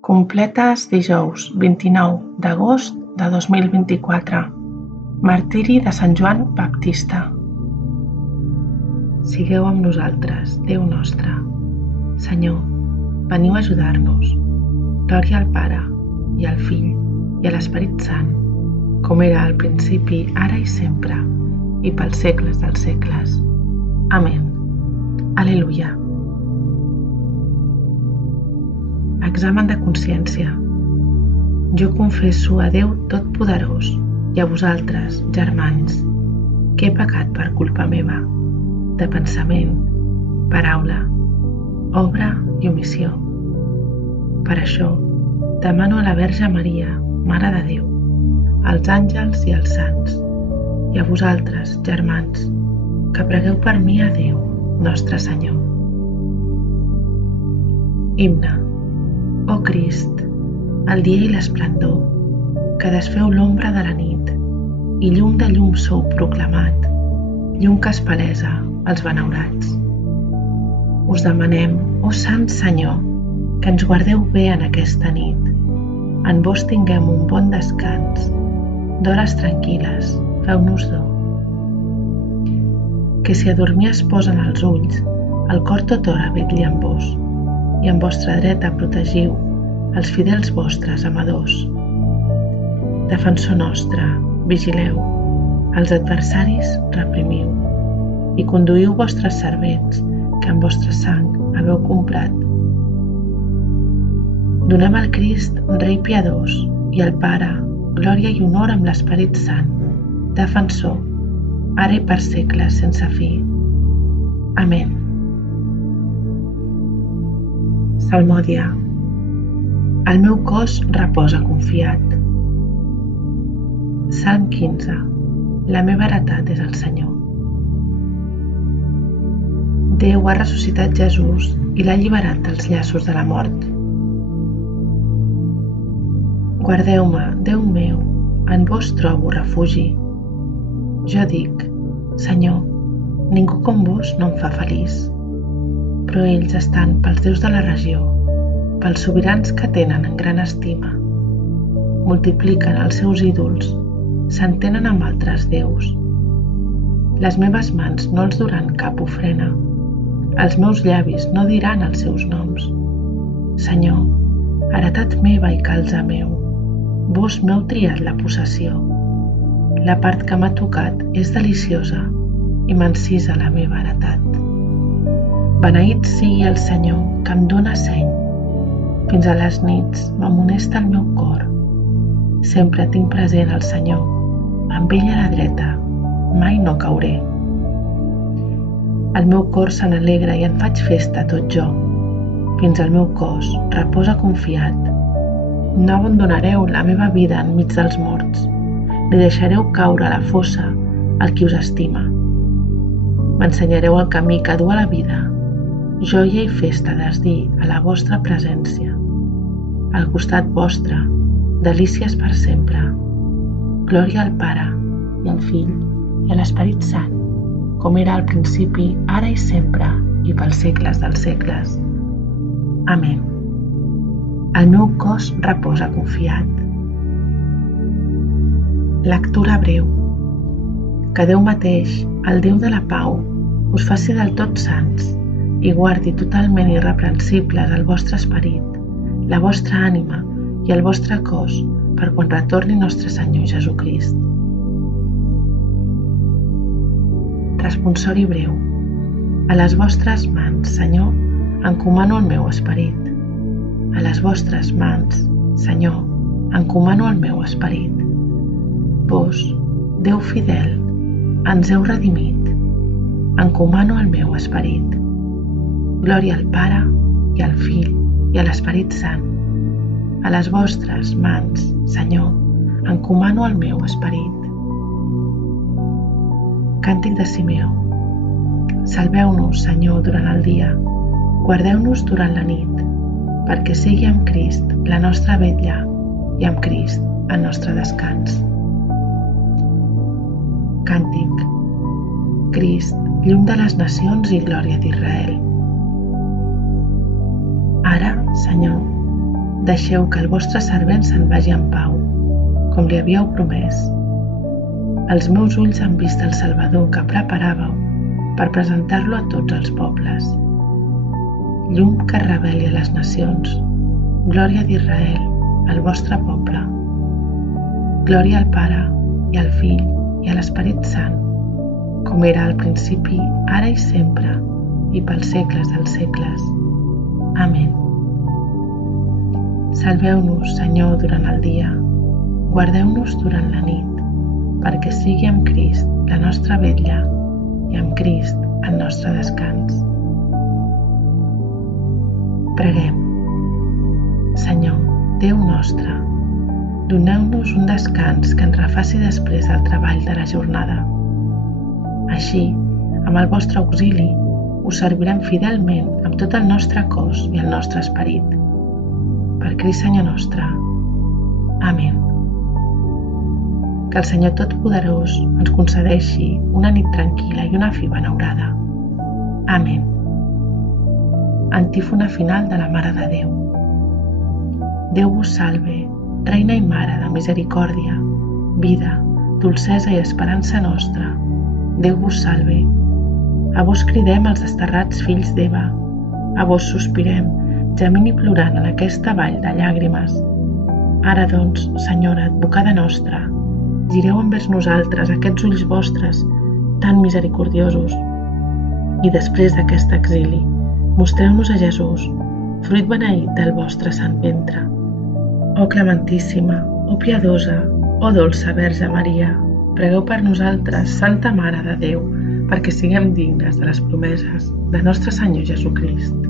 Completes dijous 29 d'agost de 2024. Martiri de Sant Joan Baptista. Sigueu amb nosaltres, Déu nostre. Senyor, veniu a ajudar-nos. Glòria al Pare, i al Fill, i a l'Esperit Sant, com era al principi, ara i sempre, i pels segles dels segles. Amén. Aleluia. Examen de consciència. Jo confesso a Déu Totpoderós i a vosaltres, germans, que he pecat per culpa meva, de pensament, paraula, obra i omissió. Per això, demano a la Verge Maria, Mare de Déu, als àngels i als sants, i a vosaltres, germans, que pregueu per mi a Déu, nostre Senyor. Himne. Ó Crist, el dia i l'esplendor, que desfeu l'ombra de la nit, i llum de llum sou proclamat, llum que es palesa als benaurats. Us demanem, ó Sant Senyor, que ens guardeu bé en aquesta nit. En vos tinguem un bon descans, d'hores tranquil·les, feu-nos do. Que si a dormir es posen els ulls, el cor tota hora vetlli amb vos, i amb vostra dreta protegiu els fidels vostres amadors. Defensor nostre, vigileu, els adversaris reprimiu, i conduïu vostres servents, que amb vostra sang haveu comprat. Donem al Crist, Rei piadós, i al Pare, glòria i honor amb l'Esperit Sant, defensor, ara i per segles sense fi. Amén. Salmòdia. El meu cos reposa confiat. Salm 15. La meva heretat és el Senyor. Déu ha ressuscitat Jesús i l'ha alliberat dels llaços de la mort. Guardeu-me, Déu meu, en vos trobo refugi. Jo dic, Senyor, ningú com vos no em fa feliç. Però ells estan pels déus de la regió, pels sobirans que tenen en gran estima. Multipliquen els seus ídols, s'entenen amb altres déus. Les meves mans no els duran cap ofrena, els meus llavis no diran els seus noms. Senyor, heretat meva i calze meu, vos m'heu triat la possessió. La part que m'ha tocat és deliciosa i m'encisa la meva heretat. Beneït sigui el Senyor que em dóna seny. Fins a les nits m'amonesta el meu cor. Sempre tinc present el Senyor. Amb ell a la dreta, mai no cauré. El meu cor se n'alegra i en faig festa tot jo. Fins el meu cos reposa confiat. No abandonareu la meva vida enmig dels morts, ni deixareu caure a la fossa el qui us estima. M'ensenyareu el camí que du a la vida. Joia i festa desdir a la vostra presència. Al costat vostre, delícies per sempre. Glòria al Pare, i al Fill, i a l'Esperit Sant, com era al principi, ara i sempre, i pels segles dels segles. Amén. El meu cos reposa confiat. Lectura breu. Que Déu mateix, el Déu de la pau, us faci del tot sants i guardi totalment irreprensibles el vostre esperit, la vostra ànima i el vostre cos per quan retorni nostre Senyor Jesucrist. Responsori breu. A les vostres mans, Senyor, encomano el meu esperit. A les vostres mans, Senyor, encomano el meu esperit. Vos, Déu fidel, ens heu redimit. Encomano el meu esperit. Glòria al Pare, i al Fill, i a l'Esperit Sant. A les vostres mans, Senyor, encomano el meu esperit. Càntic de Simeó. Salveu-nos, Senyor, durant el dia. Guardeu-nos durant la nit, perquè sigui amb Crist la nostra vetlla i amb Crist el nostre descans. Càntic. Crist, llum de les nacions i glòria d'Israel. Ara, Senyor, deixeu que el vostre servent se'n vagi en pau, com li havíeu promès. Els meus ulls han vist el Salvador que preparàveu per presentar-lo a tots els pobles. Llum que reveli a les nacions, glòria d'Israel, el vostre poble. Glòria al Pare, i al Fill, i a l'Esperit Sant, com era al principi, ara i sempre, i pels segles dels segles. Amén. Salveu-nos, Senyor, durant el dia, guardeu-nos durant la nit, perquè sigui amb Crist la nostra vetlla i amb Crist el nostre descans. Preguem. Senyor, Déu nostre, doneu-nos un descans que ens refaci després del treball de la jornada. Així, amb el vostre auxili, us servirem fidelment amb tot el nostre cos i el nostre esperit. Per Crist Senyor nostre. Amén. Que el Senyor Totpoderós ens concedeixi una nit tranquil·la i una fi benaurada. Amén. Antífona final de la Mare de Déu. Déu vos salve, Reina i Mare de misericòrdia, vida, dolcesa i esperança nostra. Déu vos salve. A vos cridem els desterrats fills d'Eva. A vos sospirem, gemint i plorant en aquesta vall de llàgrimes. Ara, doncs, Senyora, advocada nostra, gireu envers nosaltres aquests ulls vostres tan misericordiosos. I després d'aquest exili, mostreu-nos a Jesús, fruit beneït del vostre sant ventre. Oh clementíssima, oh piadosa, oh dolça Verge Maria, pregueu per nosaltres, Santa Mare de Déu, perquè siguem dignes de les promeses de nostre Senyor Jesucrist.